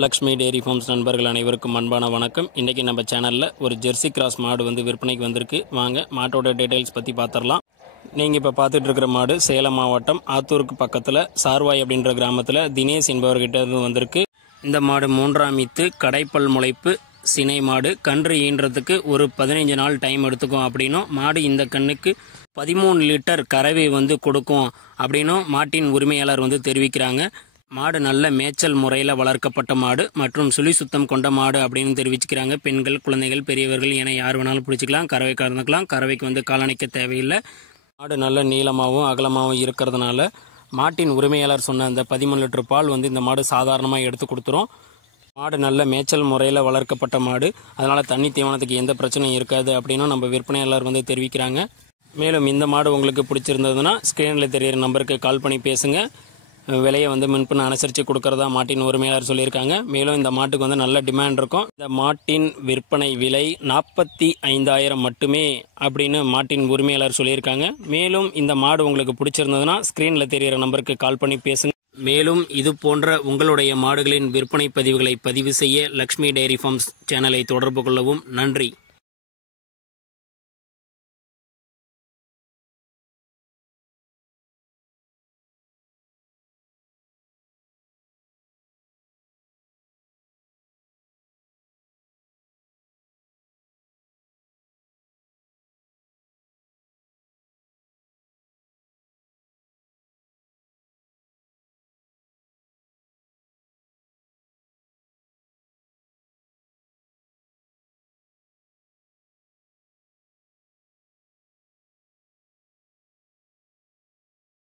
Lakshmi dairy forms நண்பர்கள் அனைவருக்கும் அன்பான வணக்கம். இன்றைக்கி நம்ம சேனலில் ஒரு ஜெர்சி கிராஸ் மாடு வந்து விற்பனைக்கு வந்திருக்கு. வாங்க மாட்டோட டீட்டெயில்ஸ் பற்றி பார்த்துடலாம். நீங்கள் இப்போ பார்த்துட்டு இருக்கிற மாடு சேலம் மாவட்டம் ஆத்தூருக்கு பக்கத்தில் சார்வாய் அப்படின்ற கிராமத்தில் தினேஷ் என்பவர்கிட்ட இருந்து வந்திருக்கு. இந்த மாடு 3ஆம் ஈத்து, கடைப்பல் முளைப்பு, சினை மாடு. கன்று ஈன்றதுக்கு ஒரு 15 நாள் டைம் எடுத்துக்கும் அப்படின்னும், மாடு இந்த கண்ணுக்கு 13 லிட்டர் கறவை வந்து கொடுக்கும் அப்படின்னும் மாட்டின் உரிமையாளர் வந்து தெரிவிக்கிறாங்க. மாடு நல்ல மேய்ச்சல் முறையில் வளர்க்கப்பட்ட மாடு மற்றும் சுழி சுத்தம் கொண்ட மாடு அப்படின்னு தெரிவிச்சுக்கிறாங்க. பெண்கள், குழந்தைகள், பெரியவர்கள் என யார் வேணாலும் பிடிச்சிக்கலாம். கறவை கறந்துக்கலாம். கறவைக்கு வந்து காலணிக்க தேவையில்லை. மாடு நல்ல நீளமாகவும் அகலமாகவும் இருக்கிறதுனால மாட்டின் உரிமையாளர் சொன்ன அந்த 13 லிட்டர் பால் வந்து இந்த மாடு சாதாரணமாக எடுத்து கொடுத்துரும். மாடு நல்ல மேய்ச்சல் முறையில் வளர்க்கப்பட்ட மாடு, அதனால் தண்ணி தீவனத்துக்கு எந்த பிரச்சனையும் இருக்காது அப்படின்னும் நம்ம விற்பனையாளர் வந்து தெரிவிக்கிறாங்க. மேலும் இந்த மாடு உங்களுக்கு பிடிச்சிருந்ததுன்னா ஸ்க்ரீனில் தெரியிற நம்பருக்கு கால் பண்ணி பேசுங்க. விலையை வந்து முன்பின் அனுசரித்து கொடுக்கறதா மாட்டின் உரிமையாளர் சொல்லியிருக்காங்க. மேலும் இந்த மாட்டுக்கு வந்து நல்ல டிமாண்ட் இருக்கும். இந்த மாட்டின் விற்பனை விலை 45,000 மட்டுமே அப்படின்னு மாட்டின் உரிமையாளர் சொல்லியிருக்காங்க. மேலும் இந்த மாடு உங்களுக்கு பிடிச்சிருந்ததுன்னா ஸ்க்ரீனில் தெரிகிற நம்பருக்கு கால் பண்ணி பேசுங்க. மேலும் இது போன்ற உங்களுடைய மாடுகளின் விற்பனை பதிவுகளை பதிவு செய்ய லக்ஷ்மி டெய்ரி ஃபார்ம்ஸ் சேனலை தொடர்பு கொள்ளவும். நன்றி.